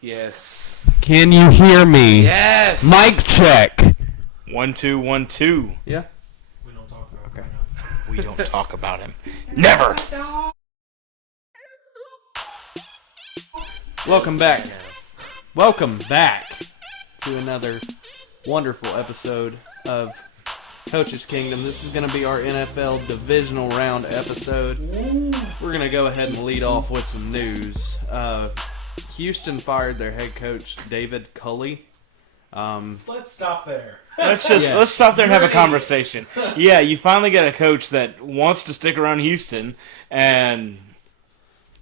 Yes. Can you hear me? Yes. Mic check. 1 2 1 2. Yeah. We don't talk about him. We don't talk about him. Never. Welcome back. Welcome back to another wonderful episode of Coach's Kingdom. This is going to be our NFL Divisional Round episode. We're going to go ahead and lead off with some news. Houston fired their head coach, David Culley. Let's stop there. Let's stop there and have a conversation. Yeah, you finally get a coach that wants to stick around Houston, and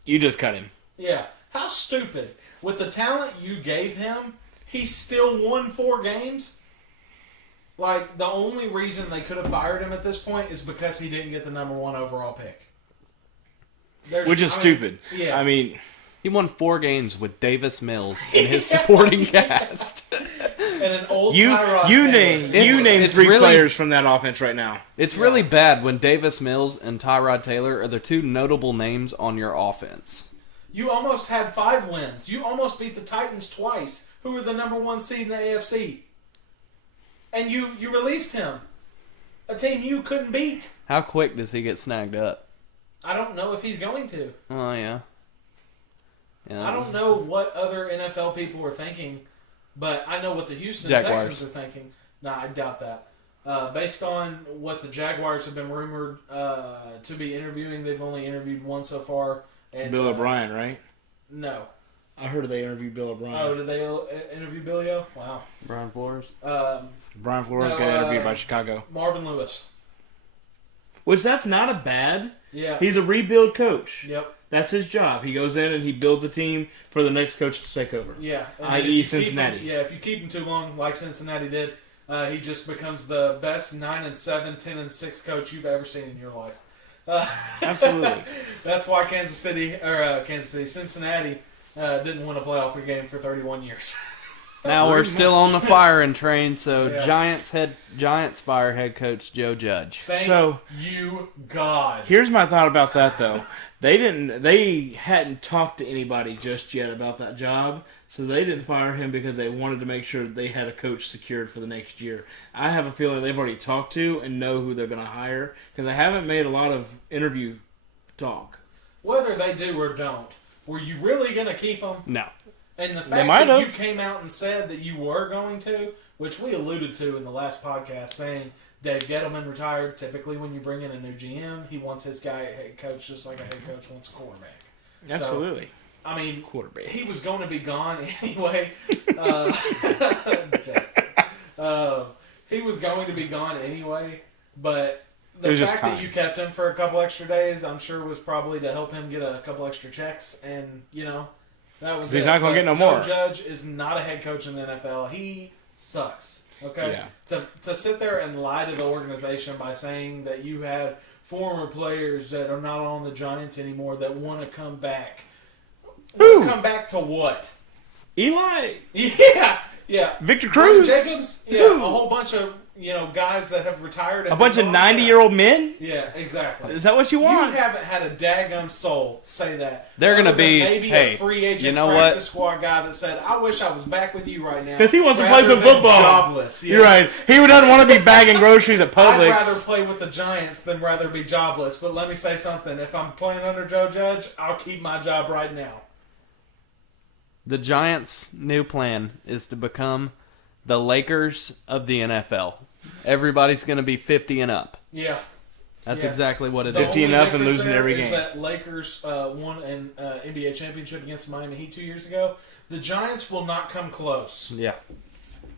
you just cut him. Yeah. How stupid. With the talent you gave him, he still won 4 games. Like, the only reason they could have fired him at this point is because he didn't get the number 1 overall pick. Which is stupid. Yeah. I mean, He won 4 games with Davis Mills and his supporting cast. And an old you Tyrod name Taylor. three really- players from that offense right now. It's really bad when Davis Mills and Tyrod Taylor are the 2 notable names on your offense. You almost had 5 wins. You almost beat the Titans twice, who were the number 1 seed in the AFC. And you released him. A team you couldn't beat. How quick does he get snagged up? I don't know if he's going to. Oh, yeah. I don't know what other NFL people were thinking, but I know what the Houston Jaguars. Texans are thinking. Nah, I doubt that. Based on what the Jaguars have been rumored to be interviewing, they've only interviewed one so far. And, Bill O'Brien, right? No. I heard they interviewed Bill O'Brien. Oh, did they interview Billy O? Wow. Brian Flores? Brian Flores No, got interviewed by Chicago. Marvin Lewis. Which, that's not a bad. Yeah. He's a rebuild coach. Yep. That's his job. He goes in and he builds a team for the next coach to take over. Yeah. And i.e. if you keep Cincinnati. him- if you keep him too long, like Cincinnati did, he just becomes the best 9-7, 10-6 coach you've ever seen in your life. Absolutely. That's why Cincinnati didn't win a playoff game for 31 years. Now we're still on the firing train, so Yeah. Giants fire head coach Joe Judge. Thank So- you, God. Here's my thought about that, though. They hadn't talked to anybody just yet about that job, so they didn't fire him because they wanted to make sure they had a coach secured for the next year. I have a feeling they've already talked to and know who they're going to hire because they haven't made a lot of interview talk. Whether they do or don't, were you really going to keep them? No. And the They fact might that have. you came out and said that you were going to, which we alluded to in the last podcast, saying Dave Gettleman retired. Typically, when you bring in a new GM, he wants his guy a head coach just like a head coach wants a quarterback. Absolutely. So, I mean, Quarterback. he was going to be gone anyway. He was going to be gone anyway, but It the was just fact that time. you kept him for a couple extra days, I'm sure, was probably to help him get a couple extra checks, and, that was He's it. not gonna But get no Joe more. Judge is not a head coach in the NFL. He sucks. Okay? Yeah. To sit there and lie to the organization by saying that you had former players that are not on the Giants anymore that want to come back. Who? Come back to what? Eli. Yeah. Victor Brandon Cruz. Jacobs? Yeah, Who? a whole bunch of, guys that have retired. A bunch of 90-year-old men? Yeah, exactly. Is that what you You want? haven't had a daggum soul say that. They're gonna Other than be, maybe hey, a free agent you know practice what? squad guy that said, "I wish I was back with you right now." 'Cause he wants to play rather some than football. Jobless. You're right. He doesn't want to be bagging groceries at I'd rather Publix. play with the Giants than rather be jobless. But let me say something: if I'm playing under Joe Judge, I'll keep my job right now. The Giants' new plan is to become the Lakers of the NFL. Everybody's going to be 50 and up. Yeah. That's Yeah. exactly what it The is. 50 and only up and difference losing there every is game. that Lakers won an NBA championship against the Miami Heat 2 years ago. The Giants will not come close Yeah.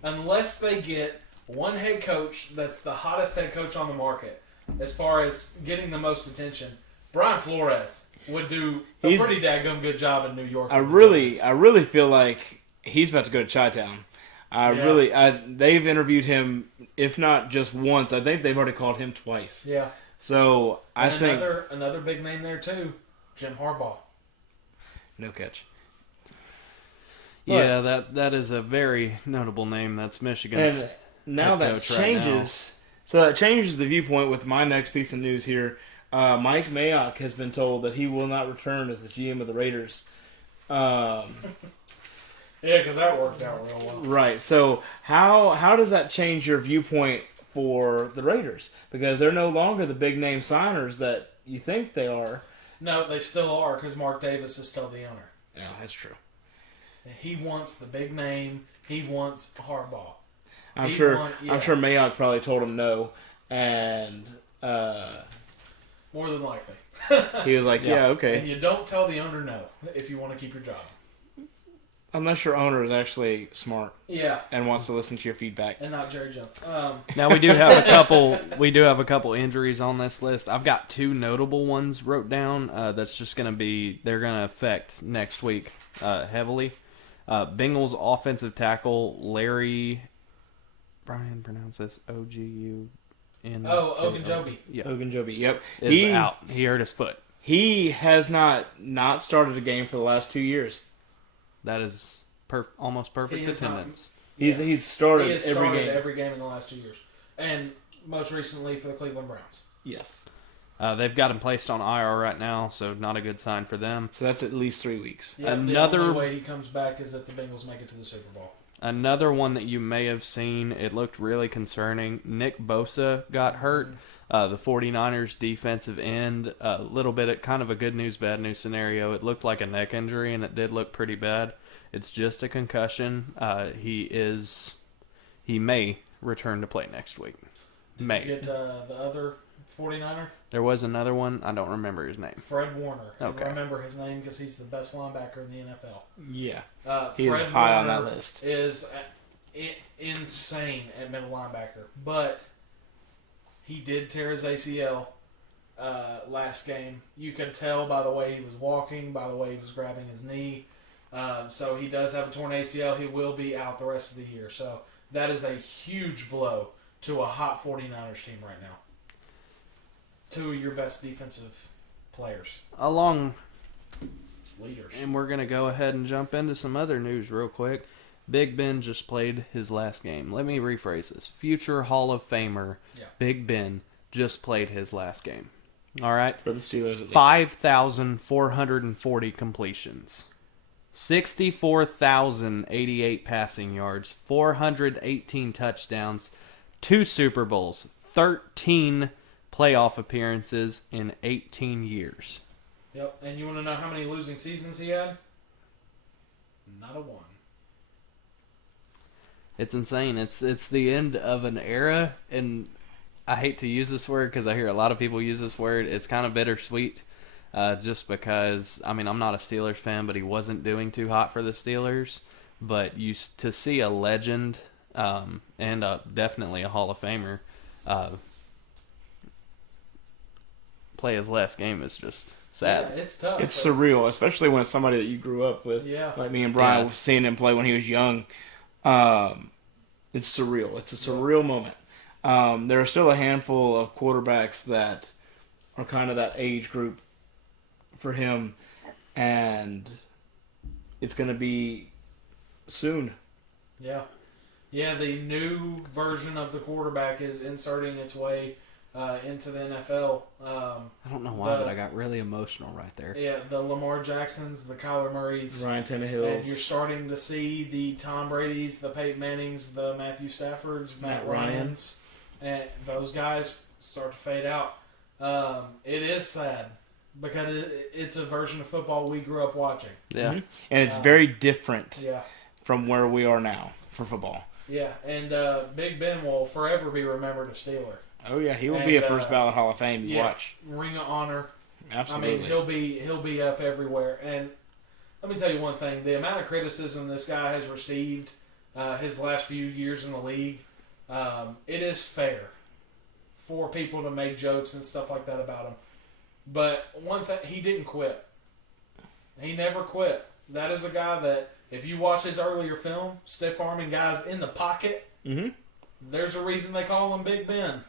unless they get one head coach that's the hottest head coach on the market as far as getting the most attention. Brian Flores would do a He's- pretty daggum good job in New York. I with the really Giants. feel like he's about to go to Chi-Town. They've interviewed him, if not just once. I think they've already called him twice. Yeah. So I And think another big name there too, Jim Harbaugh. no catch. Yeah, that is a very notable name. That's Michigan's. And now head that coach right changes. So that changes the viewpoint with my next piece of news here. Mike Mayok has been told that he will not return as the GM of the Raiders. Yeah, because that worked out real well. Right. So how does that change your viewpoint for the Raiders? Because they're no longer the big name signers that you think they are. No, they still are because Mark Davis is still the owner. Yeah, that's true. He wants the big name. He wants Harbaugh. I'm sure Mayok probably told him no, and more than likely. he was like, "Yeah, okay." And you don't tell the owner no if you want to keep your job. Unless your owner is actually smart, Yeah, and wants to listen to your feedback. and not Jerry Jones. Now we do have a couple. We do have a couple injuries on this list. I've got two notable ones wrote down. That's just going to be. They're going to affect next week heavily. Bengals offensive tackle Larry. Brian, pronounce this Ogun. Ogunjobi. Yeah, Ogunjobi. Yep, is out. He hurt his foot. He has not started a game for the last 2 years. That is almost perfect He is attendance. He's started, He has started every game. in the last 2 years, and most recently for the Cleveland Browns. Yes. They've got him placed on IR right now, so not a good sign for them. So that's at least 3 weeks. Yeah, the only way he comes back is if the Bengals make it to the Super Bowl. Another one that you may have seen, it looked really concerning. Nick Bosa got hurt. The 49ers defensive end, a little bit of kind of a good news, bad news scenario. It looked like a neck injury, and it did look pretty bad. It's just a concussion. He may return to play next week. May. Get the other 49er? There was another one. I don't remember his name. Fred Warner. Okay. I remember his name because he's the best linebacker in the NFL. Yeah. He is high on that list. Is insane at middle linebacker, but he did tear his ACL last game. You could tell by the way he was walking, by the way he was grabbing his knee. So he does have a torn ACL. He will be out the rest of the year. So that is a huge blow to a hot 49ers team right now. Two of your best defensive players. Leaders. And we're going to go ahead and jump into some other news real quick. Big Ben just played his last game. Let me rephrase this. Future Hall of Famer Big Ben just played his last game. All right? For the Steelers at least. 5,440 completions. 64,088 passing yards. 418 touchdowns. 2 Super Bowls. 13 playoff appearances in 18 years. Yep. And you want to know how many losing seasons he had? Not a one. It's insane. It's the end of an era, and I hate to use this word because I hear a lot of people use this word. It's kind of bittersweet, just because, I mean, I'm not a Steelers fan, but he wasn't doing too hot for the Steelers. But to see a legend and definitely a Hall of Famer play his last game is just sad. Yeah, it's tough. It's surreal, especially when it's somebody that you grew up with. Yeah. Like me and Brian, seeing him play when he was young. It's surreal. It's a surreal moment. There are still a handful of quarterbacks that are kind of that age group for him, and it's going to be soon. Yeah. Yeah, the new version of the quarterback is inserting its way into the NFL. I don't know why, but I got really emotional right there. Yeah, the Lamar Jacksons, the Kyler Murrays. Ryan Tannehill. And you're starting to see the Tom Brady's, the Peyton Mannings, the Matthew Staffords, Matt Ryans, and those guys start to fade out. It is sad because it's a version of football we grew up watching. Yeah. Mm-hmm. And it's very different Yeah. from where we are now for football. Yeah, and Big Ben will forever be remembered a Steeler. Oh yeah, he will be a first ballot Hall of Fame. Watch. Ring of honor. Absolutely. I mean, he'll be up everywhere. And let me tell you one thing: the amount of criticism this guy has received his last few years in the league, it is fair for people to make jokes and stuff like that about him. But one thing, he didn't quit. He never quit. That is a guy that, if you watch his earlier film, stiff arming guys in the pocket, there's a reason they call him Big Ben.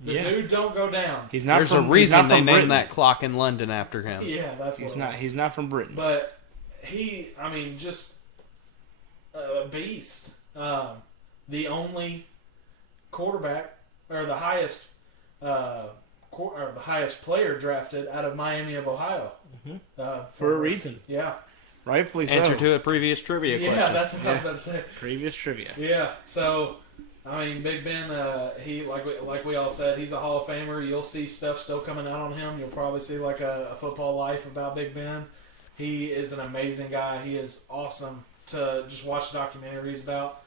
The dude don't go down. He's not. There's a reason they named that clock in London after him. Yeah, that's what He's not from Britain. But just a beast. The only quarterback, or the highest, player drafted out of Miami of Ohio. For a reason. Yeah. Rightfully so. Answer to a previous trivia Yeah, question. that's what I was about to say. Previous trivia. Yeah, so I mean, Big Ben, he like we all said, he's a Hall of Famer. You'll see stuff still coming out on him. You'll probably see like a Football Life about Big Ben. He is an amazing guy. He is awesome to just watch documentaries about.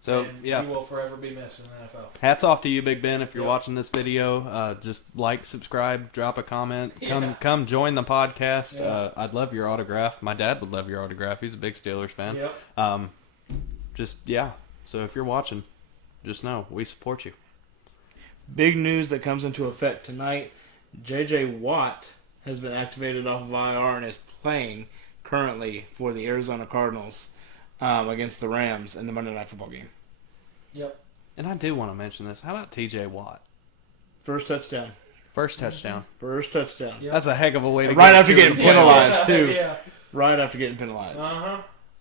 So, and yeah. he will forever be missed in the NFL. Hats off to you, Big Ben. If you're Yep. watching this video, just like, subscribe, drop a comment. Yeah. Come join the podcast. Yeah. I'd love your autograph. My dad would love your autograph. He's a big Steelers fan. Yep. So if you're watching, just know we support you. Big news that comes into effect tonight. J.J. Watt has been activated off of IR and is playing currently for the Arizona Cardinals against the Rams in the Monday Night Football game. Yep. And I do want to mention this. How about T.J. Watt? First touchdown. First touchdown. First touchdown. Yep. That's a heck of a way to Right get after to getting the penalized, playoffs. too. Yeah. Right after getting penalized. Uh-huh.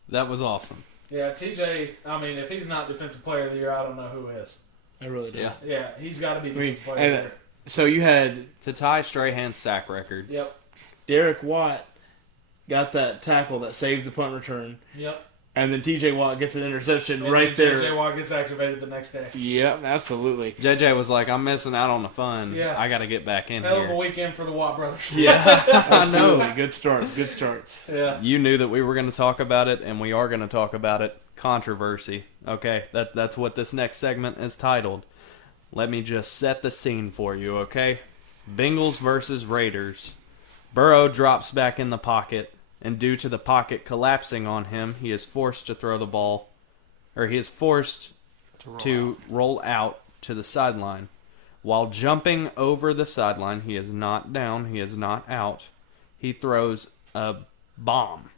That was awesome. Yeah, TJ, I mean, if he's not Defensive Player of the Year, I don't know who is. I really do. Yeah. Yeah, he's got to be mean, Defensive Player of the and- Year. So you had To tie Strahan's sack record. Yep. Derek Watt got that tackle that saved the punt return, Yep. and then T.J. Watt gets an interception And right then there. JJ Watt gets activated the next day. Yep, absolutely. JJ was like, I'm missing out on the fun. Yeah. I got to get back in Hell of a here. weekend for the Watt brothers. Yeah, I know. absolutely. Good starts. Good starts. Yeah. You knew that we were going to talk about it, and we are going to talk about it. Controversy. Okay, that's what this next segment is titled. Let me just set the scene for you, okay? Bengals versus Raiders. Burrow drops back in the pocket, and due to the pocket collapsing on him, he is forced to throw the ball, or he is forced to roll out to the sideline. While jumping over the sideline, he is not down, he is not out. He throws a bomb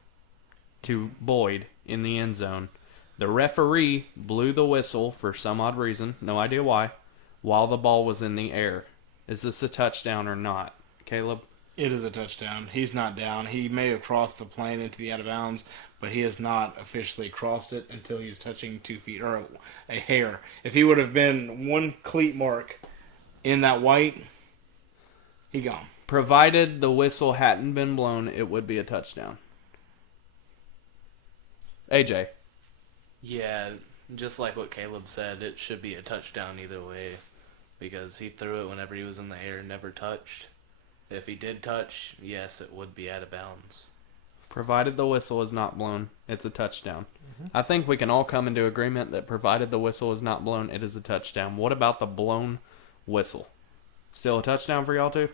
to Boyd in the end zone. The referee blew the whistle for some odd reason, no idea why, while the ball was in the air. Is this a touchdown or not? Caleb? It is a touchdown. He's not down. He may have crossed the plane into the out of bounds, but he has not officially crossed it until he's touching 2 feet or a hair. If he would have been one cleat mark in that white, he gone. Provided the whistle hadn't been blown, it would be a touchdown. AJ? Yeah, just like what Caleb said, it should be a touchdown either way because he threw it whenever he was in the air and never touched. If he did touch, yes, it would be out of bounds. Provided the whistle is not blown, it's a touchdown. I think we can all come into agreement that provided the whistle is not blown, it is a touchdown. What about the blown whistle? Still a touchdown for y'all too?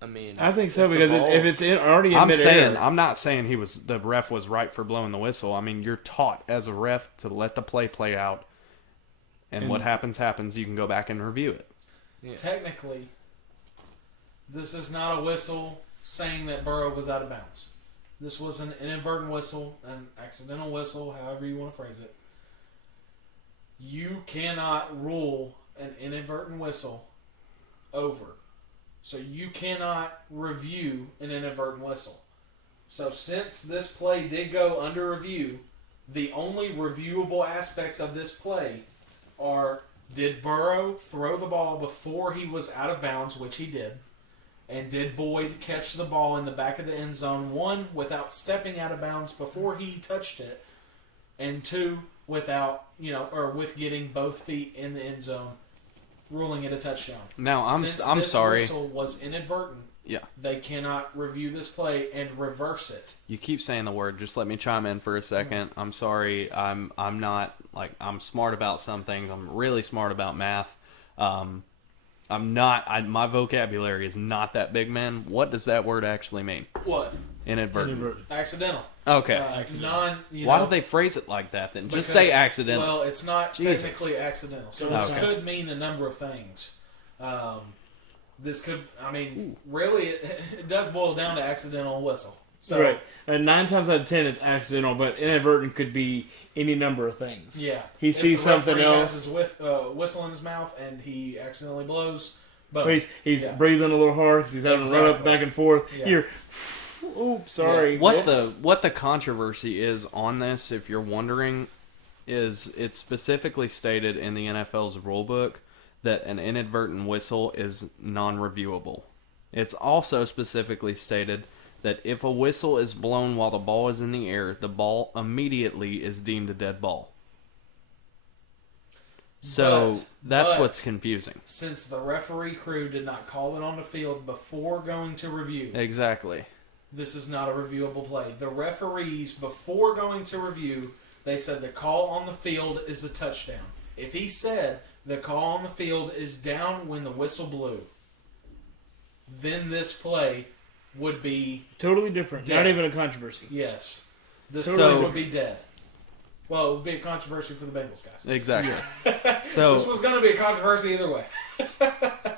I mean, I think so if the because ball- if it's already in midair, I'm not saying the ref was right for blowing the whistle. I mean, you're taught as a ref to let the play out, and what happens. You can go back and review it. Technically, this is not a whistle saying that Burrow was out of bounds. This was an inadvertent whistle, an accidental whistle, however you want to phrase it. You cannot rule an inadvertent whistle over. So you cannot review an inadvertent whistle. So since this play did go under review, the only reviewable aspects of this play are, did Burrow throw the ball before he was out of bounds, which he did, and did Boyd catch the ball in the back of the end zone, one, without stepping out of bounds before he touched it, and two, without, with getting both feet in the end zone, ruling it a touchdown. Now Since I'm this sorry. whistle was inadvertent, Yeah. they cannot review this play and reverse it. You keep saying the word. Just let me chime in for a second. I'm sorry. I'm not I'm smart about some things. I'm really smart about math. I'm not. My vocabulary is not that big, man. What does that word actually mean? What? Inadvertent. Accidental. Okay. Why do they phrase it like that then? Just say accidental. Well, it's not Jesus. technically accidental. So Okay. this could mean a number of things. This could, really, it does boil down to accidental whistle. So, right? And 9 times out of 10, it's accidental, but inadvertent could be any number of things. Yeah. He If sees the something referee else. has his whistle in his mouth and he accidentally blows. But Or he's Yeah. breathing a little hard because he's having to run up Exactly. back and forth. Yeah. You're, oops, sorry. Yeah. What the controversy is on this, if you're wondering, is it's specifically stated in the NFL's rule book that an inadvertent whistle is non-reviewable. It's also specifically stated that if a whistle is blown while the ball is in the air, the ball immediately is deemed a dead ball. So that's what's confusing. Since the referee crew did not call it on the field before going to review, Exactly. this is not a reviewable play. The referees, before going to review, they said the call on the field is a touchdown. If he said the call on the field is down when the whistle blew, then this play would be Totally different. Dead. Not even a controversy. yes. This So- play would be dead. Well, it would be a controversy for the Bengals guys. Exactly. This So was going to be a controversy either way.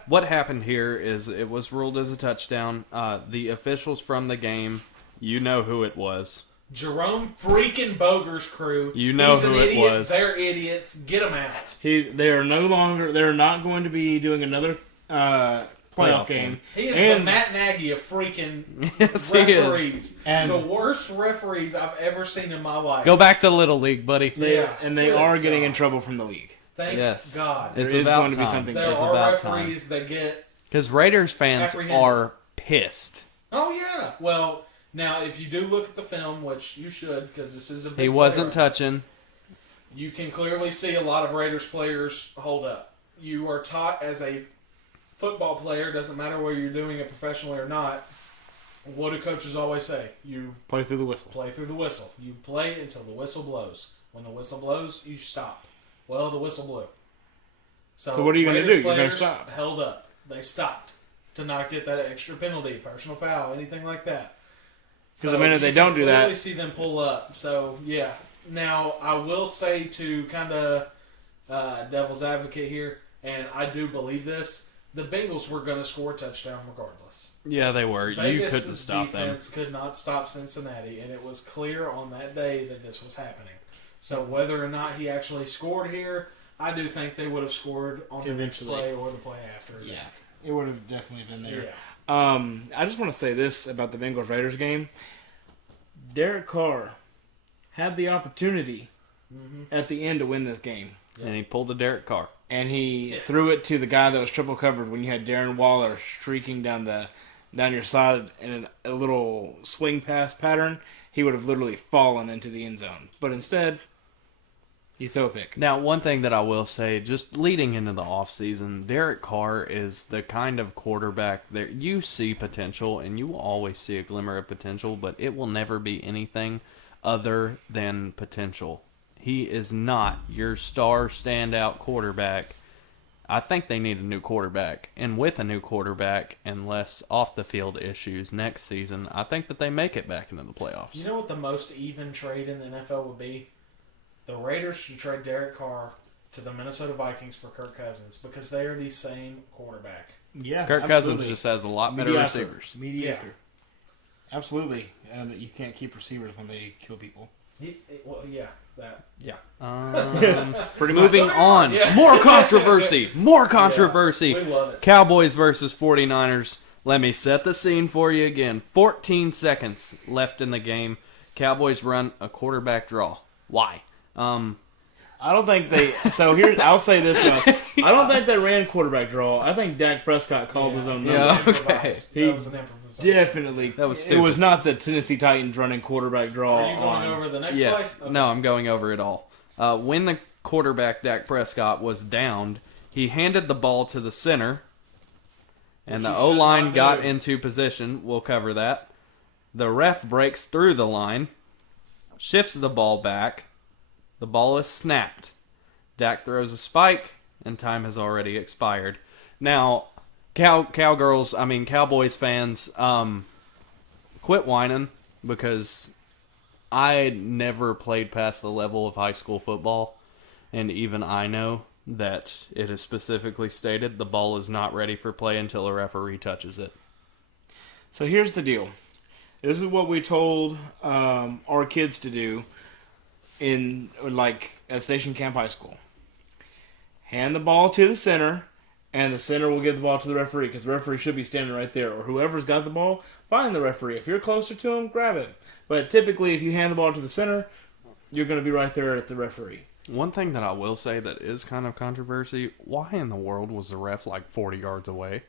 what happened here is it was ruled as a touchdown. The officials from the game, you know who it was. Jerome freaking Boger's crew. You know He's who an it idiot. was. They're idiots. Get them out. They are no longer. They're not going to be doing another playoff game. He is And- the Matt Nagy of freaking Yes, he is. referees. And- the worst referees I've ever seen in my life. Go back to Little League, buddy. They Yeah. They Good are getting God. in trouble from the league. Thank Yes. God. There It's is about going to be time. something. There It's are about time. referees that get... Because Raiders fans Apprehended. are pissed. Oh, yeah. Well, now, if you do look at the film, which you should, because this is a big He wasn't play, touching. you can clearly see a lot of Raiders players hold up. You are taught as a football player, doesn't matter whether you're doing it professionally or not, what do coaches always say? You Play through the whistle. play through the whistle. You play until the whistle blows. When the whistle blows, you stop. Well, the whistle blew. So what are you gonna Raiders do? You're gonna players stop. Held up. They stopped to not get that extra penalty, personal foul, anything like that. 'Cause the minute you they can don't do that- clearly see them pull up. So yeah. Now I will say to kind of devil's advocate here, and I do believe this. The Bengals were going to score a touchdown regardless. Yeah, they were. You Vegas' couldn't stop them. defense could not stop Cincinnati, and it was clear on that day that this was happening. So whether or not he actually scored here, I do think they would have scored on the next Eventually. play or the play after. Yeah, it would have definitely been there. Yeah. I just want to say this about the Bengals Raiders game. Derek Carr had the opportunity at the end to win this game, And he pulled a Derek Carr. and he threw it to the guy that was triple covered when you had Darren Waller streaking down your side in a little swing pass pattern. He would have literally fallen into the end zone, but instead, he threw a pick. Now, one thing that I will say, just leading into the offseason, Derek Carr is the kind of quarterback that you see potential, and you will always see a glimmer of potential, but it will never be anything other than potential. He is not your star standout quarterback. I think they need a new quarterback. And with a new quarterback and less off-the-field issues next season, I think that they make it back into the playoffs. You know what the most even trade in the NFL would be? The Raiders should trade Derek Carr to the Minnesota Vikings for Kirk Cousins because they are the same quarterback. Yeah, Kirk Cousins just has a lot better receivers. Mediocre. Absolutely. And you can't keep receivers when they kill people. Well, yeah, that. Yeah. Pretty much. Moving on. Yeah. More controversy. More controversy. Yeah, we love it. Cowboys versus 49ers. Let me set the scene for you again. 14 seconds left in the game. Cowboys run a quarterback draw. Why? I don't think they. So here, I'll say this though. I don't think they ran quarterback draw. I think Dak Prescott called his own number. Yeah. Improvised. He That was an improvisation. Definitely. That was It stupid. was not the Tennessee Titans running quarterback draw. Are you going on. over the next Yes. play? Okay. No, I'm going over it all. When the quarterback, Dak Prescott, was downed, he handed the ball to the center, and Which the you should O-line not got do. into position. We'll cover that. The ref breaks through the line, shifts the ball back. The ball is snapped. Dak throws a spike, and time has already expired. Now, Cowboys fans, quit whining because I never played past the level of high school football, and even I know that it is specifically stated the ball is not ready for play until a referee touches it. So here's the deal. This is what we told our kids to do at Station Camp High School. Hand the ball to the center, and the center will give the ball to the referee because the referee should be standing right there. Or whoever's got the ball, find the referee. If you're closer to him, grab him. But typically, if you hand the ball to the center, you're going to be right there at the referee. One thing that I will say that is kind of controversy, why in the world was the ref like 40 yards away?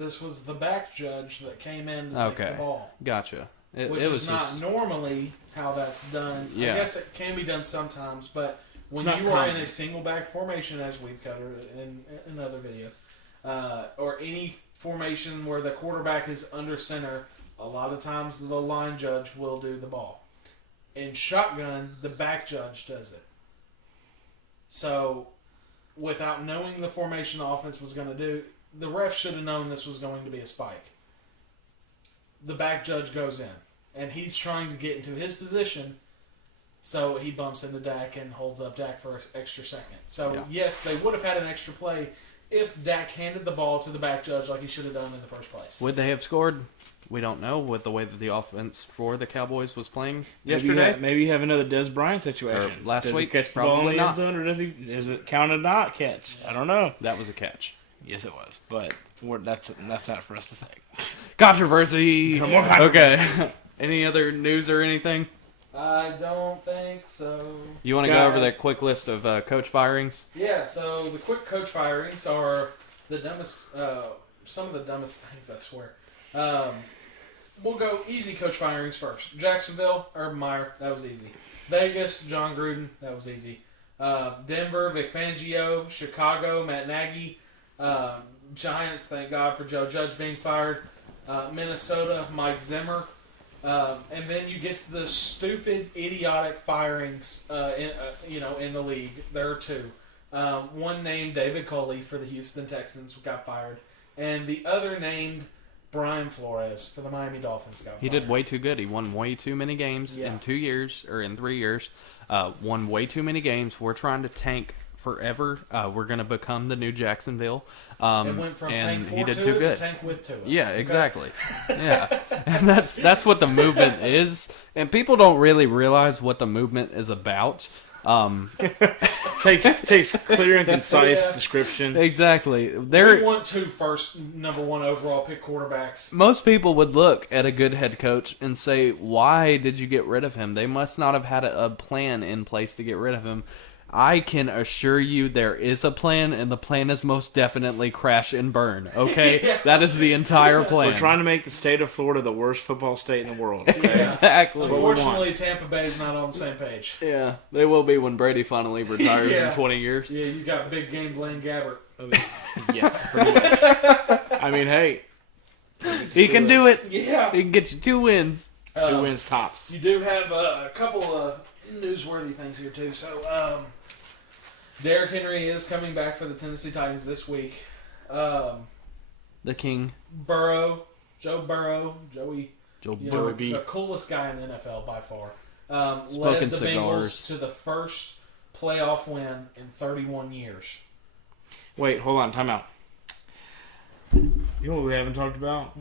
This was the back judge that came in to take the ball. Gotcha. Which it was is not normally how that's done. Yeah. I guess it can be done sometimes, but when It's not you are in common. a single back formation, as we've covered in other videos, or any formation where the quarterback is under center, a lot of times the line judge will do the ball. In shotgun, the back judge does it. So, without knowing the formation the offense was going to do, the ref should have known this was going to be a spike. The back judge goes in, and he's trying to get into his position, so he bumps into Dak and holds up Dak for an extra second. So, yes, they would have had an extra play if Dak handed the ball to the back judge like he should have done in the first place. Would they have scored? We don't know with the way that the offense for the Cowboys was playing yesterday. Maybe you have another Des Bryant situation. Or last does week, he catch the ball in probably the end not. zone, or is it counted not catch? I don't know. That was a catch. Yes, it was, but that's not for us to say. Controversy. More controversy. Okay. Any other news or anything? I don't think so. You want to go over that quick list of coach firings? Yeah, so the quick coach firings are the dumbest, some of the dumbest things, I swear. We'll go easy coach firings first. Jacksonville, Urban Meyer, that was easy. Vegas, John Gruden, that was easy. Denver, Vic Fangio. Chicago, Matt Nagy. Giants, thank God for Joe Judge being fired. Minnesota, Mike Zimmer. And then you get to the stupid, idiotic firings in the league. There are two. One named David Coley for the Houston Texans got fired. And the other named Brian Flores for the Miami Dolphins got fired. He did way too good. He won way too many games in 2 years, or in 3 years. Won way too many games. We're trying to tank forever. We're going to become the new Jacksonville. It went from tank 4 to tank with 2. Yeah, exactly. Yeah. And that's what the movement is. And people don't really realize what the movement is about. takes clear and concise description. Exactly. We want 2 first number 1 overall pick quarterbacks. Most people would look at a good head coach and say, why did you get rid of him? They must not have had a plan in place to get rid of him. I can assure you there is a plan, and the plan is most definitely crash and burn, okay? Yeah. That is the entire plan. We're trying to make the state of Florida the worst football state in the world. Okay? Exactly. Unfortunately, Tampa Bay's not on the same page. Yeah, they will be when Brady finally retires Yeah. in 20 years. Yeah, you got big game Blaine Gabbert. Yeah, pretty much. I mean, hey. He can do it. Yeah. He can get you 2 wins. 2 wins tops. You do have a couple of newsworthy things here, too. So, Derrick Henry is coming back for the Tennessee Titans this week. The King. Joe Burrow, Joey B. the coolest guy in the NFL by far. Smoking Led the cigars. Bengals to the first playoff win in 31 years. Wait, hold on, time out. You know what we haven't talked about?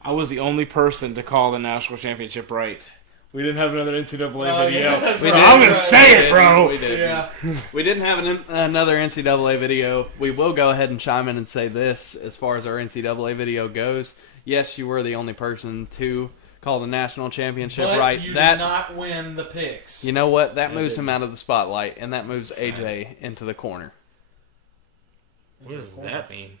I was the only person to call the national championship right. We didn't have another NCAA video. Yeah, that's so right. I'm going to Right. say it, bro. We did. Yeah. We didn't have another NCAA video. We will go ahead and chime in and say this as far as our NCAA video goes. Yes, you were the only person to call the national championship But right. you That did not win the picks. You know what? That I moves didn't. him out of the spotlight, and that moves AJ into the corner. What does that mean?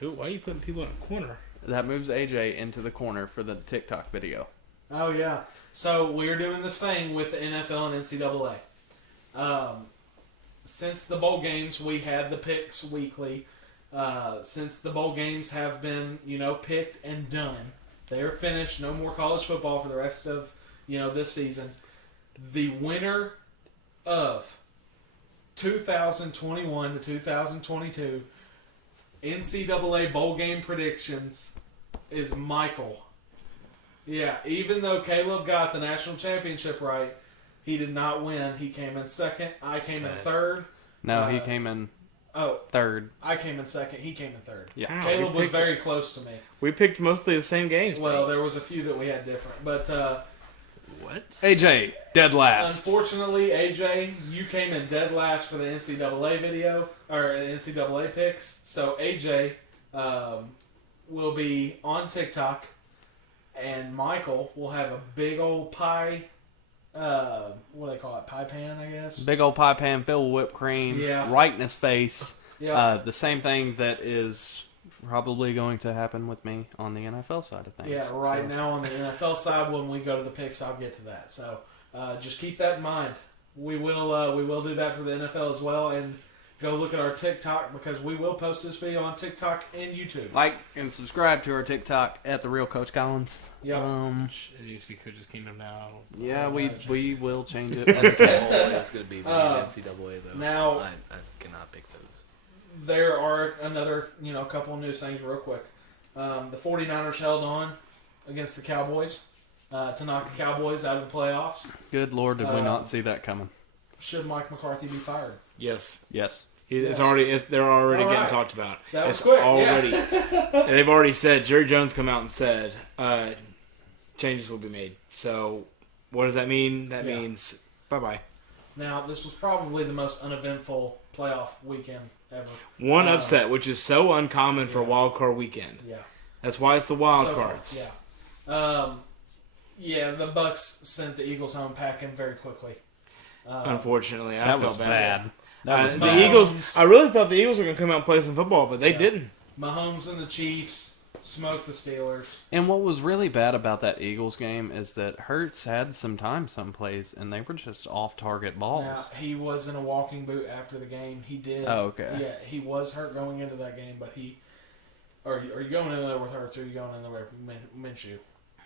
Why are you putting people in a corner? That moves AJ into the corner for the TikTok video. Oh, yeah. So, we're doing this thing with the NFL and NCAA. Since the bowl games, we have the picks weekly. Since the bowl games have been, picked and done, they are finished. No more college football for the rest of, this season. The winner of 2021 to 2022 NCAA bowl game predictions is Michael. Yeah, even though Caleb got the national championship right, he did not win. He came in second. I came in third. No, he came in third. I came in second. He came in third. Yeah. Wow, Caleb we was picked- very close to me. We picked mostly the same games. Well, bro. there was a few that we had different. But What? AJ, dead last. unfortunately, AJ, you came in dead last for the NCAA video, or NCAA picks. So AJ will be on TikTok, and Michael will have a big old pie, what do they call it, pie pan, I guess? Big old pie pan filled with whipped cream Yeah. right in his face. Yeah. The same thing that is probably going to happen with me on the NFL side of things. Yeah, right now on the NFL side, when we go to the picks, I'll get to that. So just keep that in mind. We will do that for the NFL as well, and go look at our TikTok because we will post this video on TikTok and YouTube. Like and subscribe to our TikTok at The Real Coach Collins. Yep. It needs to be Coach's Kingdom now. Yeah, we will change it. That's always going to be the NCAA, though. Now- I cannot pick those. There are another, couple of news things real quick. The 49ers held on against the Cowboys to knock the Cowboys out of the playoffs. Good Lord, did we not see that coming? Should Mike McCarthy be fired? Yes. Yes. They're already All getting right. talked about. That was It's quick, already. yeah. They've already said. Jerry Jones come out and said changes will be made. So what does that mean? That Yeah. means bye. Now, this was probably the most uneventful playoff weekend ever. One upset, which is so uncommon for yeah. wild card weekend. Yeah. That's why it's the wild So far, cards. yeah. The Bucks sent the Eagles home packing very quickly. Unfortunately, I That felt was bad. bad. That was The bad. Eagles. I really thought the Eagles were going to come out and play some football, but they Yeah. didn't. Mahomes and the Chiefs smoked the Steelers. And what was really bad about that Eagles game is that Hurts had some plays, and they were just off-target balls. Now, he was in a walking boot after the game. He did. Oh, okay. Yeah, he was hurt going into that game, but he... Are you going in there with Hurts, or are you going in there with Minshew?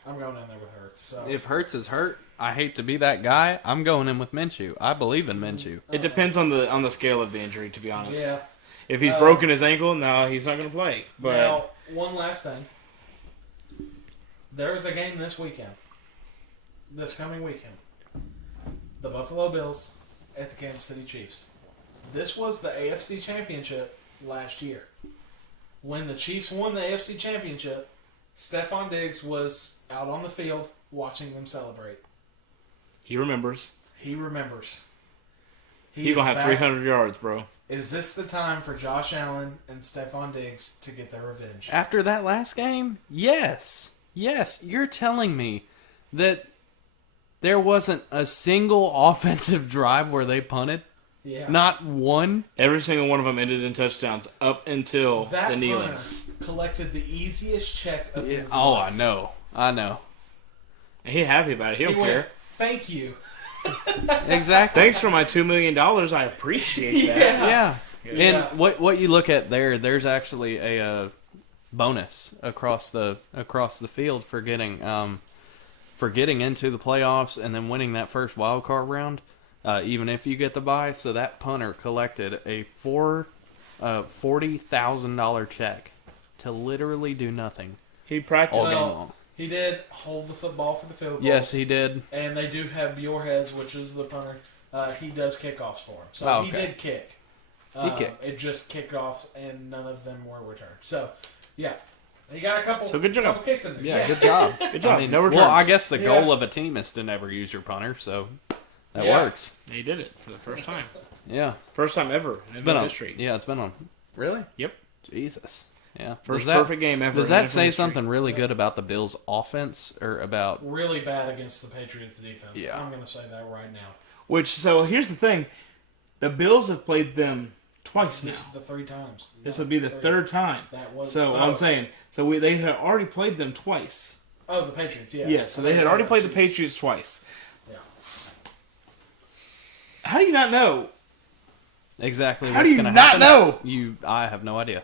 I'm going in there with Hurts. So. If Hurts is hurt, I hate to be that guy. I'm going in with Minshew. I believe in Minshew. It depends on the scale of the injury, to be honest. Yeah. If he's broken his ankle, no, he's not going to play. But Now, one last thing. There is a game this coming weekend. The Buffalo Bills at the Kansas City Chiefs. This was the AFC Championship last year. When the Chiefs won the AFC Championship, Stephon Diggs was out on the field watching them celebrate. he remembers. He remembers. He's is going to have back. 300 yards, bro. Is this the time for Josh Allen and Stephon Diggs to get their revenge? After that last game, yes. Yes, you're telling me that there wasn't a single offensive drive where they punted? Yeah. Not one? Every single one of them ended in touchdowns up until That the punter kneelings. collected the easiest check of his Oh, life. I know. And he's happy about it. He don't Went, care. thank you. Exactly. Thanks for my $2 million. I appreciate that. Yeah. Yeah. And what you look at there's actually a bonus across the field for getting into the playoffs and then winning that first wild card round, even if you get the bye. So that punter collected a $40,000 check to literally do nothing He all practiced. game Well, long. He did hold the football for the field goals. Yes, he did. And they do have Bjorhez, which is the punter. He does kickoffs for him. So Oh, he okay. did kick. He kicked. It just kicked off, and none of them were returned. So, yeah. You got a couple, So good job. couple kicks in there. Yeah, good job. Good job. No returns. Well, I guess the Yeah. goal of a team is to never use your punter, so that Yeah. works. He did it for the first time. Yeah. First time ever in It's been on history. Yeah, it's been on. Really? Yep. Jesus. Yeah. First Does that- perfect game ever. Does in that NFL say history. something really good about the Bills' offense or about? Really bad against the Patriots defense. Yeah. I'm going to say that right now. So here's the thing. The Bills have played them twice This is now. the 3 times. This will be the third time. That was So I'm saying, they had already played them twice. Oh, the Patriots, yeah. Yeah, so they had already played the Chiefs. Patriots twice. Yeah. How do you not know? Exactly. How what's do you gonna not happen? know? I have no idea.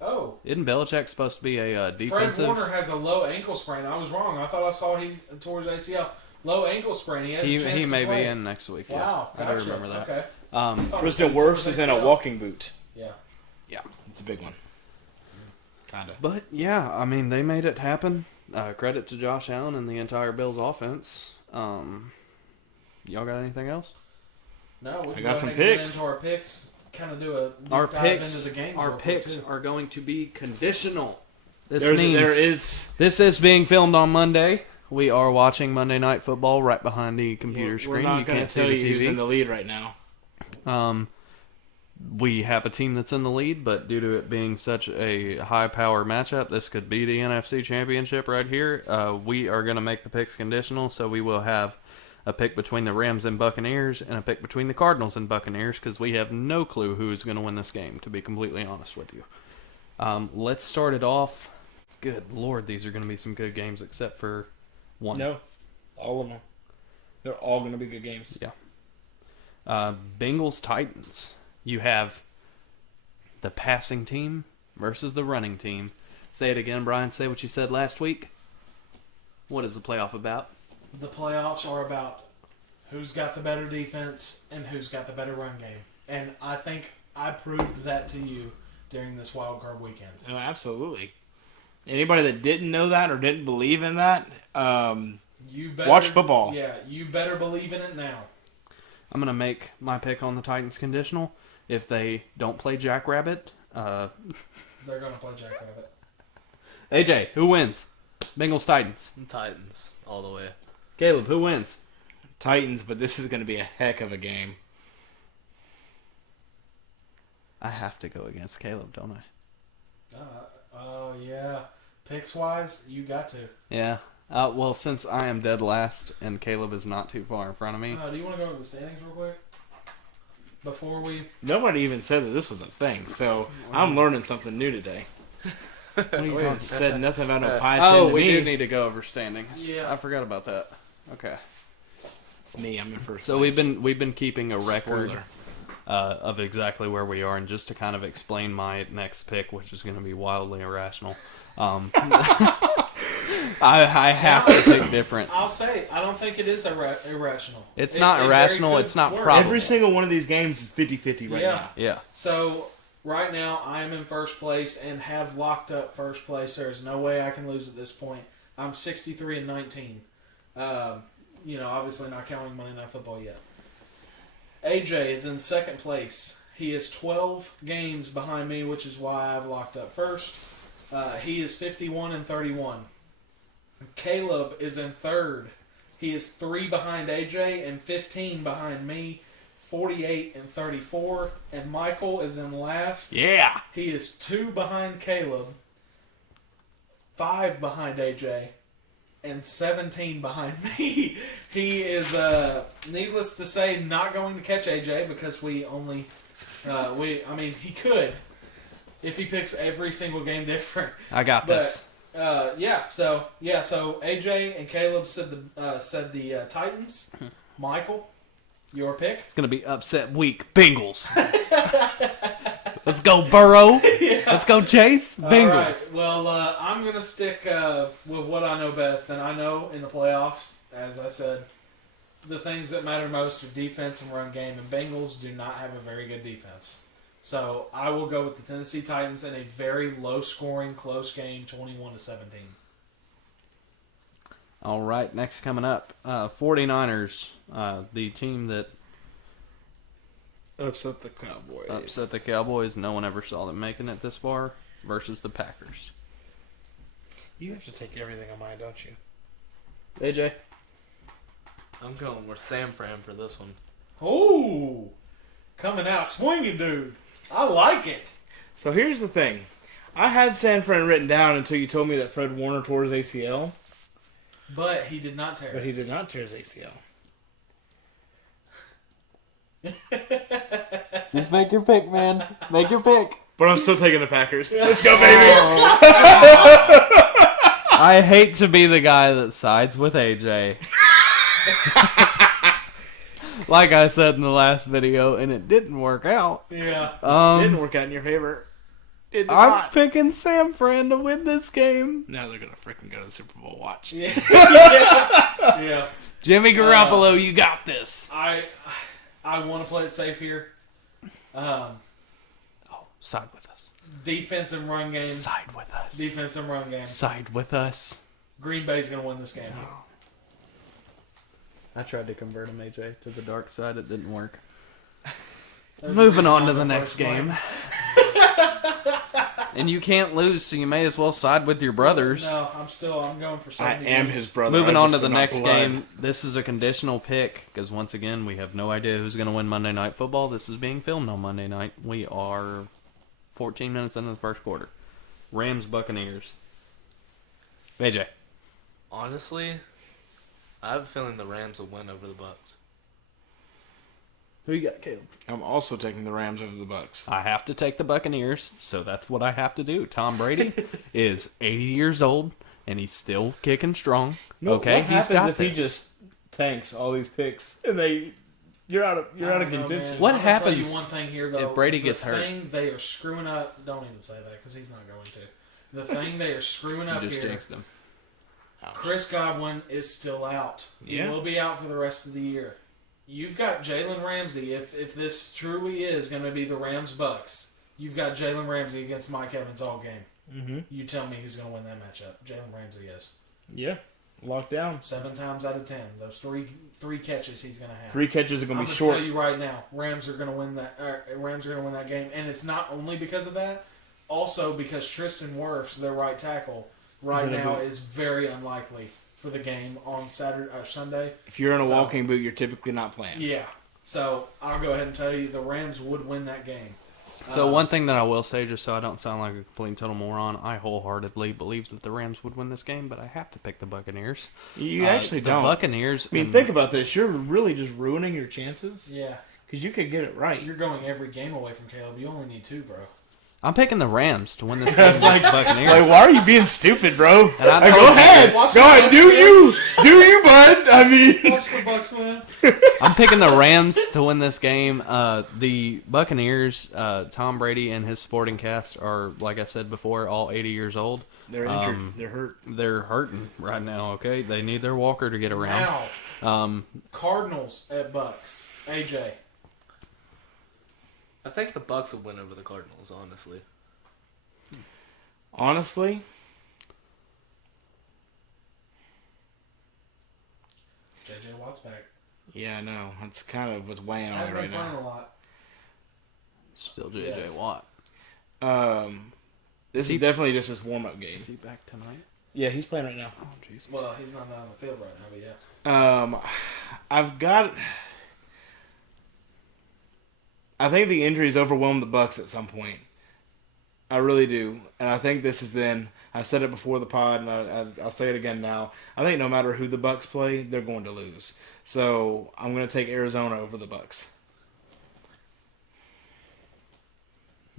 Oh. Isn't Belichick supposed to be a Fred defensive? Warner has a low ankle sprain. I was wrong. I thought I saw he tore his ACL. Low ankle sprain. He has a chance He to may play. be in next week. Wow. Yeah. I do remember that. Okay. Thought Tristan it was Wirfs is in a ACL. walking boot. Yeah. Yeah, it's a big one. Kinda. But yeah, I mean they made it happen. Credit to Josh Allen and the entire Bills offense. Y'all got anything else? No, we I can got go some ahead and get picks. into our picks. Kind of do a deep Our dive picks. into the games. Our real quick, picks too. are going to be conditional. This There means is. this is being filmed on Monday. We are watching Monday Night Football right behind the computer We're screen. not You going can't to see tell the you who's in TV. the lead right now. We have a team that's in the lead, but due to it being such a high-power matchup, this could be the NFC Championship right here. We are going to make the picks conditional, so we will have a pick between the Rams and Buccaneers, and a pick between the Cardinals and Buccaneers, because we have no clue who is going to win this game, to be completely honest with you. Let's start it off. Good Lord, these are going to be some good games, except for one. No, all of them. They're all going to be good games. Yeah. Bengals Titans. You have the passing team versus the running team. Say it again, Brian. Say what you said last week. What is the playoff about? The playoffs are about who's got the better defense and who's got the better run game. And I think I proved that to you during this wild card weekend. Oh, absolutely. Anybody that didn't know that or didn't believe in that, You better, watch football. Yeah, you better believe in it now. I'm going to make my pick on the Titans conditional. If they don't play Jackrabbit, They're going to play Jackrabbit. AJ, who wins? Bengals Titans. Titans all the way. Caleb, who wins? Titans, but this is going to be a heck of a game. I have to go against Caleb, don't I? Oh, yeah. Picks wise, you got to. Yeah. Well, since I am dead last and Caleb is not too far in front of me. Do you want to go over the standings real quick? Before we... Nobody even said that this was a thing, so I'm learning something new today. We said nothing about no pie tin Oh, to we me. do need to go over standings. Yeah. I forgot about that. Okay. It's me. I'm in first. So place. we've been keeping a record Spoiler. of exactly where we are, and just to kind of explain my next pick, which is going to be wildly irrational. I have to pick different. I'll say, I don't think it is irrational. It's It not very irrational, could it's not work. probable. Every single one of these games is 50-50 right Yeah. now. Yeah. So, right now, I am in first place and have locked up first place. There's no way I can lose at this point. I'm 63-19. Obviously not counting Monday Night Football yet. AJ is in second place. He is 12 games behind me, which is why I've locked up first. He is 51-31. Caleb is in third. He is 3 behind AJ and 15 behind me, 48-34. And Michael is in last. Yeah. He is 2 behind Caleb, 5 behind AJ, and 17 behind me. He is, needless to say, not going to catch AJ because we only, he could if he picks every single game different. I got this. So AJ and Caleb said the Titans. Michael, your pick? It's going to be upset week. Bengals. Let's go, Burrow. Yeah. Let's go, Chase. Bengals. All right. Well, I'm going to stick with what I know best. And I know in the playoffs, as I said, the things that matter most are defense and run game. And Bengals do not have a very good defense. So I will go with the Tennessee Titans in a very low-scoring, close game, 21-17. All right, next coming up, 49ers, the team that Upset the Cowboys. upset the Cowboys. No one ever saw them making it this far, versus the Packers. You have to take everything on mine, don't you? AJ? I'm going with San Fran for this one. Oh, coming out swinging, dude. I like it. So here's the thing. I had San Fran written down until you told me that Fred Warner tore his ACL, But he did not tear but it. he did not tear his ACL. Just make your pick, man. Make your pick. But I'm still taking the Packers. Let's go, baby! I hate to be the guy that sides with AJ. Like I said in the last video, and it didn't work out. Yeah. Didn't work out in your favor. It did I'm not. picking San Fran to win this game. Now they're going to freaking go to the Super Bowl. Watch. Yeah. Yeah. Jimmy Garoppolo, you got this. I want to play it safe here. Side with us. Defense and run game. Side with us. Defense and run game. Side with us. Green Bay's going to win this game. I tried to convert him, AJ, to the dark side. It didn't work. There's a Moving reason on I'm to the in next first game. place. And you can't lose, so you may as well side with your brothers. No, I'm going for I 70. am his brother. Moving I on just to the do not next blood. game. This is a conditional pick because once again we have no idea who's going to win Monday Night Football. This is being filmed on Monday night. We are 14 minutes into the first quarter. Rams Buccaneers. AJ. Honestly, I have a feeling the Rams will win over the Bucks. Who you got, Caleb? I'm also taking the Rams over the Bucks. I have to take the Buccaneers, so that's what I have to do. Tom Brady is 80 years old, and he's still kicking strong. Okay, what he's happens got if this. he just tanks all these picks and you're out of contention? What I'm gonna tell happens you one thing here, though. if Brady gets hurt? The thing they are screwing up. Don't even say that because he's not going to. The thing they are screwing up You just here. jinxed him. Chris Godwin is still out. Yeah. He will be out for the rest of the year. You've got Jalen Ramsey. If this truly is going to be the Rams-Bucks, you've got Jalen Ramsey against Mike Evans all game. Mm-hmm. You tell me who's going to win that matchup. Jalen Ramsey is. Yeah. Locked down. 7 times out of 10. Those three catches he's going to have. 3 catches are going to I'm be gonna short. tell you right now, Rams are going to win that. Rams are going to win that game, and it's not only because of that. Also because Tristan Wirfs, their right tackle, right now is very unlikely for the game on Saturday or Sunday. If you're in a walking boot, you're typically not playing. Yeah. So I'll go ahead and tell you the Rams would win that game. So one thing that I will say, just so I don't sound like a complete and total moron, I wholeheartedly believe that the Rams would win this game, but I have to pick the Buccaneers. You actually the don't. Buccaneers. I mean, think about this. You're really just ruining your chances. Yeah. Because you could get it right. You're going every game away from Caleb. You only need 2, bro. I'm picking the Rams to win this game against the Buccaneers. Like, why are you being stupid, bro? And I know Go ahead. Watch Go the ahead. Bucks Do win. you, bud? I mean... Watch the Bucks win. I'm picking the Rams to win this game. The Buccaneers, Tom Brady and his supporting cast are, like I said before, all 80 years old. They're injured. They're hurt. They're hurting right now, okay? They need their walker to get around. Now, Cardinals at Bucks. AJ. I think the Bucks will win over the Cardinals, honestly. Honestly... JJ Watt's back. Yeah, I know. That's kind of what's weighing I on me haven't right been playing now. a lot. Still J.J. Yes. Watt. This is definitely just his warm-up game. Is he back tonight? Yeah, he's playing right now. Oh, jeez. Well, he's not on the field right now, but yeah. I've got... I think the injuries overwhelm the Bucks at some point. I really do. And I think this is then... I said it before the pod, and I'll say it again now. I think no matter who the Bucks play, they're going to lose. So I'm going to take Arizona over the Bucks.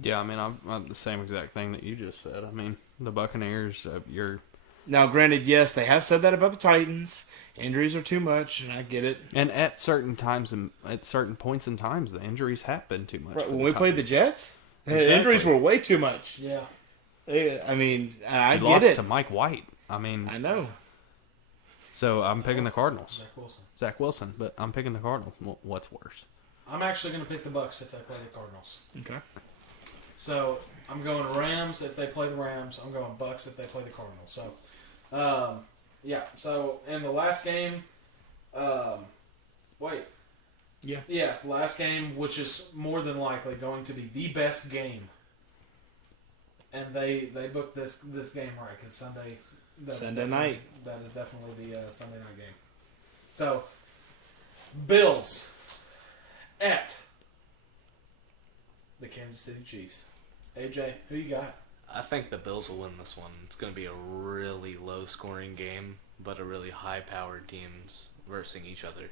Yeah, I mean, I'm the same exact thing that you just said. I mean, the Buccaneers, you're... Now, granted, yes, they have said that about the Titans. Injuries are too much, and I get it. And at certain times, and at certain points in times, the injuries have been too much. Right, for when the we played the Titans. Jets, the Exactly. injuries were way too much. Yeah. I mean, I You get lost it. to Mike White. I mean, I know. so I'm picking the Cardinals. Zach Wilson. Zach Wilson, but I'm picking the Cardinals. What's worse? I'm actually going to pick the Bucks if they play the Cardinals. Okay. So I'm going Rams if they play the Rams. I'm going Bucks if they play the Cardinals. So, yeah. So in the last game, Yeah, last game, which is more than likely going to be the best game. And they booked this game right because Sunday. Sunday night. That is definitely the Sunday night game. So, Bills at the Kansas City Chiefs. AJ, who you got? I think the Bills will win this one. It's going to be a really low-scoring game, but a really high-powered teams versing each other.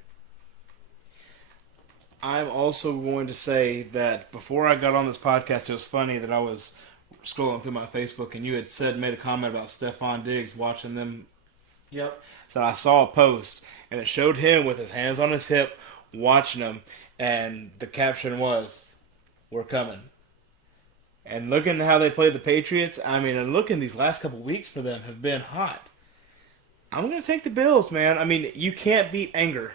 I'm also going to say that before I got on this podcast, it was funny that I was scrolling through my Facebook and you had made a comment about Stephon Diggs watching them. Yep. So I saw a post and it showed him with his hands on his hip watching them, and the caption was, "We're coming." And looking at how they played the Patriots, I mean, and looking these last couple weeks for them have been hot. I'm going to take the Bills, man. I mean, you can't beat anger.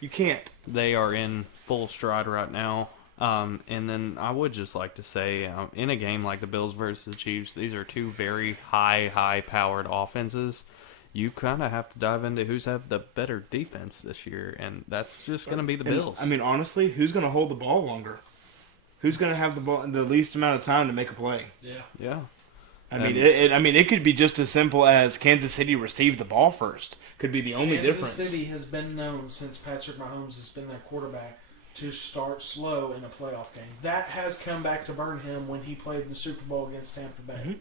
You can't. They are in full stride right now. And then I would just like to say, in a game like the Bills versus the Chiefs, these are two very high-powered offenses. You kind of have to dive into who's have the better defense this year, and that's just going to be the Bills. I mean, honestly, who's going to hold the ball longer? Who's going to have the ball the least amount of time to make a play? Yeah. yeah. I mean, it could be just as simple as Kansas City received the ball first. Could be the only difference. Kansas City has been known since Patrick Mahomes has been their quarterback to start slow in a playoff game. That has come back to burn him when he played in the Super Bowl against Tampa Bay. Mm-hmm.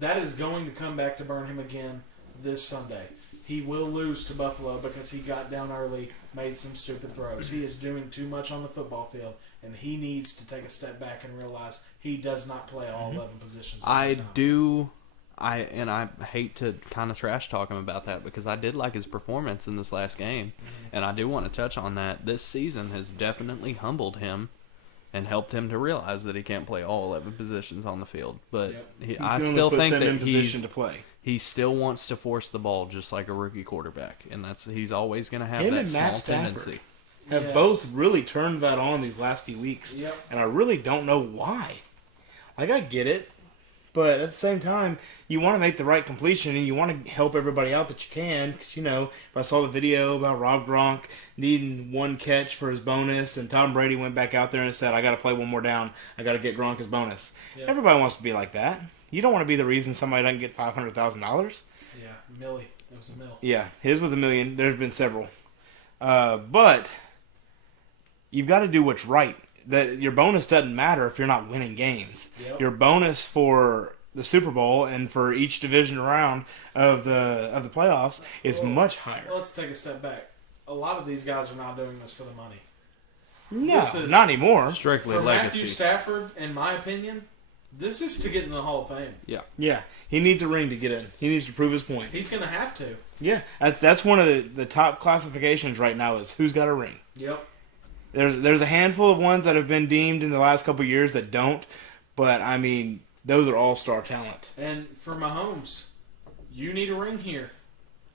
That is going to come back to burn him again this Sunday. he will lose to Buffalo because he got down early, made some stupid throws. He is doing too much on the football field, and he needs to take a step back and realize he does not play all 11 positions. I do. I hate to kind of trash talk him about that because I did like his performance in this last game, and I do want to touch on that. This season has definitely humbled him and helped him to realize that he can't play all 11 positions on the field. But I still think that in position to play. He still wants to force the ball just like a rookie quarterback, and he's always going to have Him that and small Matt Stafford tendency. Have both really turned that on these last few weeks, and I really don't know why. Like, I get it, but at the same time, you want to make the right completion, and you want to help everybody out that you can. Because, if I saw the video about Rob Gronk needing one catch for his bonus, and Tom Brady went back out there and said, I got to play one more down. I got to get Gronk his bonus. Yep. Everybody wants to be like that. You don't want to be the reason somebody doesn't get $500,000. Yeah, Millie. It was a mill. Yeah, his was $1 million. There's been several. But you've got to do what's right. That your bonus doesn't matter if you're not winning games. Yep. Your bonus for the Super Bowl and for each division round of the playoffs is much higher. Let's take a step back. A lot of these guys are not doing this for the money. No, not anymore. Strictly for legacy. Matthew Stafford, in my opinion, this is to get in the Hall of Fame. Yeah. He needs a ring to get in. He needs to prove his point. He's going to have to. Yeah, that's one of the top classifications right now is who's got a ring. Yep. There's a handful of ones that have been deemed in the last couple of years that don't, but I mean those are all-star talent. And for Mahomes, you need a ring here.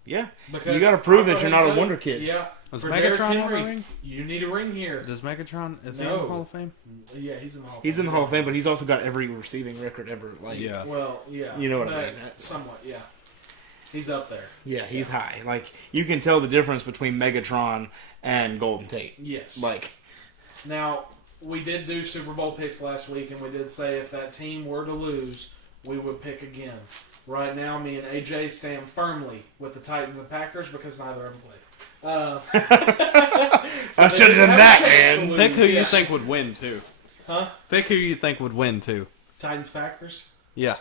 Yeah, because you got to prove that you're not a wonder kid. Yeah. Does for Megatron Henry, have a ring? You need a ring here. Does Megatron he in the Hall of Fame? Yeah, he's in the Hall of Fame. He's in the Hall of Fame, but he's also got every receiving record ever. Well, yeah. You know what I mean? Somewhat, yeah. He's up there. Yeah, he's high. Like, you can tell the difference between Megatron and Golden Tate. Yes. Now, we did do Super Bowl picks last week, and we did say if that team were to lose, we would pick again. Right now, me and AJ stand firmly with the Titans and Packers because neither of them played. I should have done that, man. Pick who you think would win, too. Huh? Pick who you think would win, too. Titans, Packers? Yeah.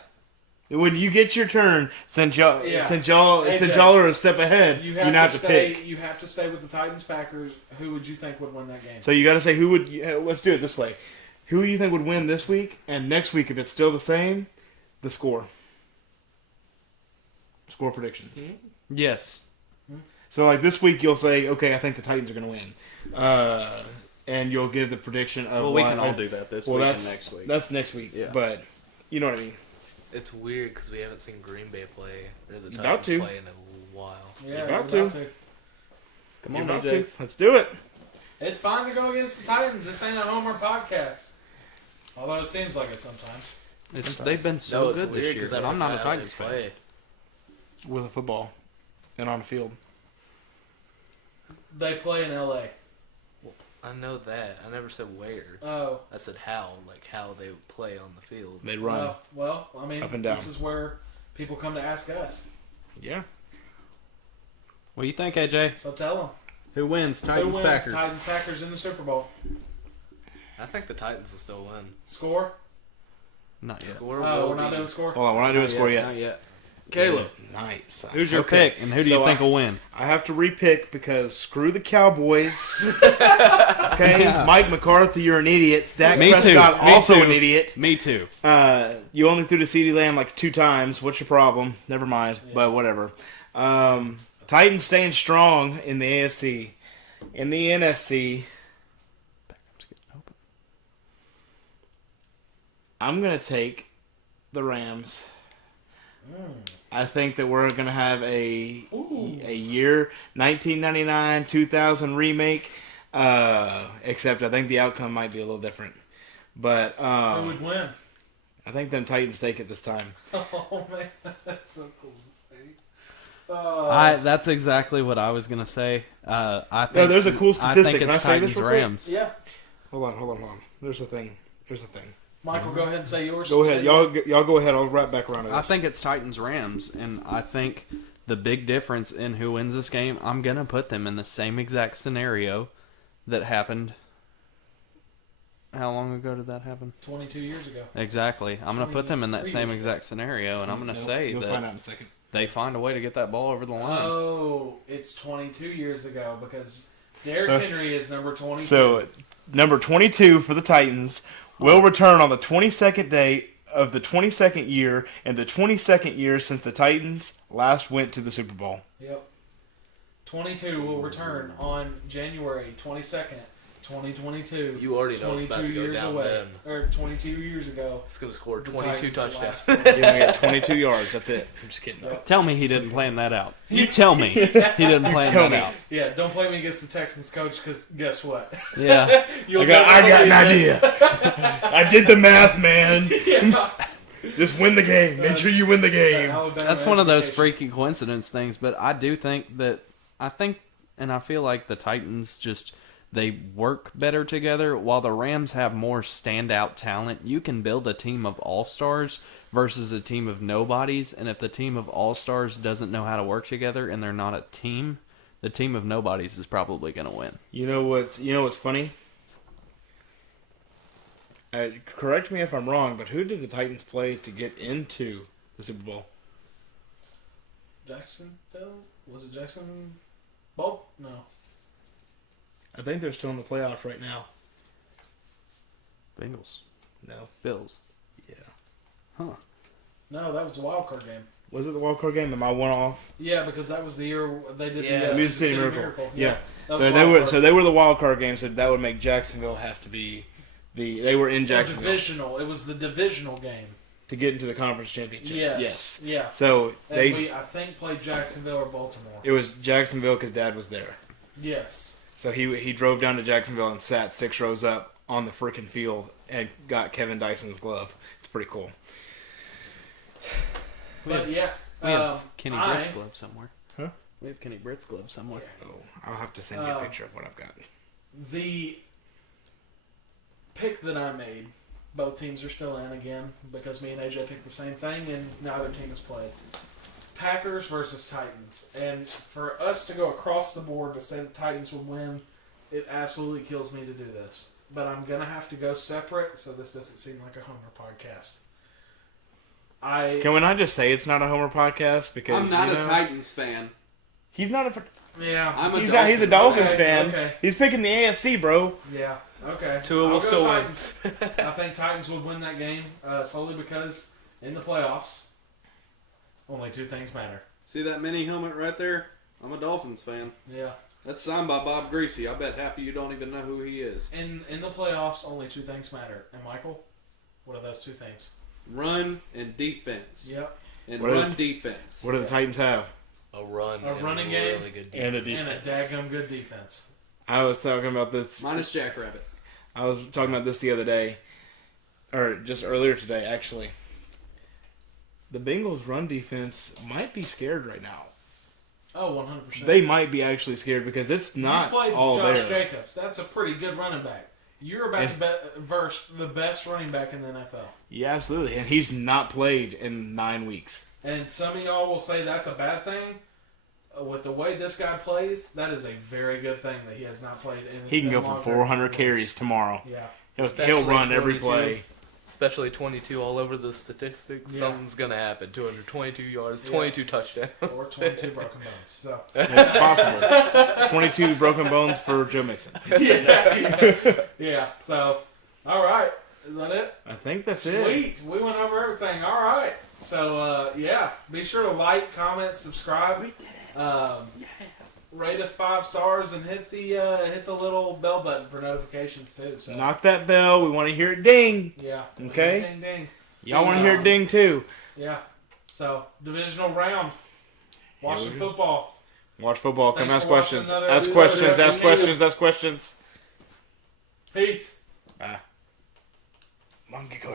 When you get your turn, since y'all AJ, are a step ahead, you have to pick. You have to stay with the Titans, Packers. Who would you think would win that game? So you got to say who would. Let's do it this way. Who you think would win this week, and next week, if it's still the same, the score. Score predictions. Mm-hmm. Yes. So like this week, you'll say, okay, I think the Titans are going to win, and you'll give the prediction of. Well, we can all do that this week and next week. That's next week. Yeah. But you know what I mean. It's weird because we haven't seen Green Bay play or the About Titans to. play in a while. Yeah, You're about to. Come on, AJ. AJ. Let's do it. It's fine to go against the Titans. This ain't a Homer podcast. Although it seems like it sometimes. They've been so it's good weird this year, but I'm not a Titans fan. play. With a football, and on the field. They play in L.A. I know that. I never said where. Oh. I said how, like how they play on the field. They run. Well, I mean, up and down. This is where people come to ask us. Yeah. What do you think, AJ? So tell them. Who wins? Titans, Packers. Titans, Packers in the Super Bowl. I think the Titans will still win. Score? Not yet. Score We're not doing score? Hold on, we're not doing score yet. Not yet. Caleb. Nice. Who's your pick, and who do you think will win? I have to repick because screw the Cowboys. Okay, yeah. Mike McCarthy, you're an idiot. Dak Prescott, also an idiot. Me too. You only threw to CeeDee Lamb like 2 times. What's your problem? Never mind, but whatever. Titans staying strong in the AFC. In the NFC, I'm going to take the Rams. I think that we're going to have a year 1999 2000 remake, except I think the outcome might be a little different. But who would win? I think them Titans take it this time. Oh man, that's so cool to say. That's exactly what I was going to say. I think there's a cool statistic. I think Can I it's say this Titans real Rams. Yeah. Hold on. There's a thing. Michael, go ahead and say yours. Go ahead. Y'all go ahead. I'll wrap back around to this. I think it's Titans Rams, and I think the big difference in who wins this game, I'm going to put them in the same exact scenario that happened. How long ago did that happen? 22 years ago. Exactly. I'm going to put them in that same exact scenario, and I'm going to say you'll that find out in a second. they find a way to get that ball over the line. Oh, it's 22 years ago because Derrick Henry is number 22. So, number 22 for the Titans will return on the 22nd day of the 22nd year and the 22nd year since the Titans last went to the Super Bowl. Yep. 22 will return on January 22nd, 2022. You already know it's about to go down then. Or 22 years ago. It's going to score The 22 Titans touchdowns. last You're going to get 22 yards. That's it. I'm just kidding. Tell me he didn't plan that out. You tell me he didn't plan tell that me. out. Yeah, don't play me against the Texans coach because guess what? Yeah. You'll I got never an believe it. idea. I did the math, man. Yeah. Just win the game. Make sure you win the game. That's one of those freaky coincidence things, but I do think that and I feel like the Titans just they work better together while the Rams have more standout talent. You can build a team of all-stars versus a team of nobodies, and if the team of all-stars doesn't know how to work together and they're not a team, the team of nobodies is probably going to win. You know what's funny? Correct me if I'm wrong, but who did the Titans play to get into the Super Bowl? Jacksonville? Was it Jackson? Bolt? No. I think they're still in the playoffs right now. Bengals. No. Bills. Yeah. Huh. No, that was the wild card game. Was it the wild card game? Am I one off? Yeah, because that was the year they did Yeah, the Music City Miracle. Yeah. That was So wild card. they were the wild card game, so that would make Jacksonville have to be they were in Jacksonville Divisional. It was the divisional game. to get into the conference championship. Yes. Yeah. So And we, I think, played Jacksonville or Baltimore. it was Jacksonville because Dad was there. Yes. So he drove down to Jacksonville and sat 6 rows up on the freaking field and got Kevin Dyson's glove. It's pretty cool. But yeah. We have Kenny I- Britt's glove somewhere. Huh? We have Kenny Britt's glove somewhere. Oh, I'll have to send you a picture of what I've got. The pick that I made, both teams are still in again because me and AJ picked the same thing and neither team has played. Packers versus Titans. And for us to go across the board to say the Titans would win, it absolutely kills me to do this. But I'm going to have to go separate so this doesn't seem like a Homer podcast. Can we not just say it's not a Homer podcast? Because I'm not you a know, Titans fan. He's not a. Yeah. I'm a He's Dolphins. a Dolphins Okay, fan. okay. He's picking the AFC, bro. Yeah. Okay. Tua I'll will go still win. Titans. I think Titans would win that game solely because in the playoffs, only two things matter. See that mini helmet right there? I'm a Dolphins fan. Yeah. That's signed by Bob Greasy. I bet half of you don't even know who he is. In the playoffs, only two things matter. And Michael, what are those two things? Run and defense. Yep. And What run are- defense. What do the Titans have? A run. A and running a game. really good And a defense. And a daggum good defense. I was talking about this. Minus Jackrabbit. I was talking about this the other day, or just earlier today, actually. The Bengals' run defense might be scared right now. Oh, 100%. They might be actually scared because it's not you played all Josh there. Jacobs. That's a pretty good running back. You're about to verse the best running back in the NFL. Yeah, absolutely. And he's not played in 9 weeks. And some of y'all will say that's a bad thing. With the way this guy plays, that is a very good thing that he has not played in. He can go in for longer 400 years. carries tomorrow. Yeah. He'll Especially run every 22. play. Especially 22 all over the statistics. Yeah. Something's going to happen. 222 yards, Yeah. 22 touchdowns. Or 22 broken bones. So. It's possible. 22 broken bones for Joe Mixon. Yeah. So, all right. Is that it? I think that's it. Sweet. We went over everything. All right. So, yeah. Be sure to like, comment, subscribe. Rate us 5 stars and hit the little bell button for notifications too. So. Knock that bell. We want to hear it ding. Yeah. Okay. Ding, ding. Y'all want to hear it ding too. Yeah. So, divisional round. Watch Yeah, some we- football. Watch football. Come Thanks ask for watching questions. another Ask episode questions. of Ask questions. Ask questions. Peace. Monkey go.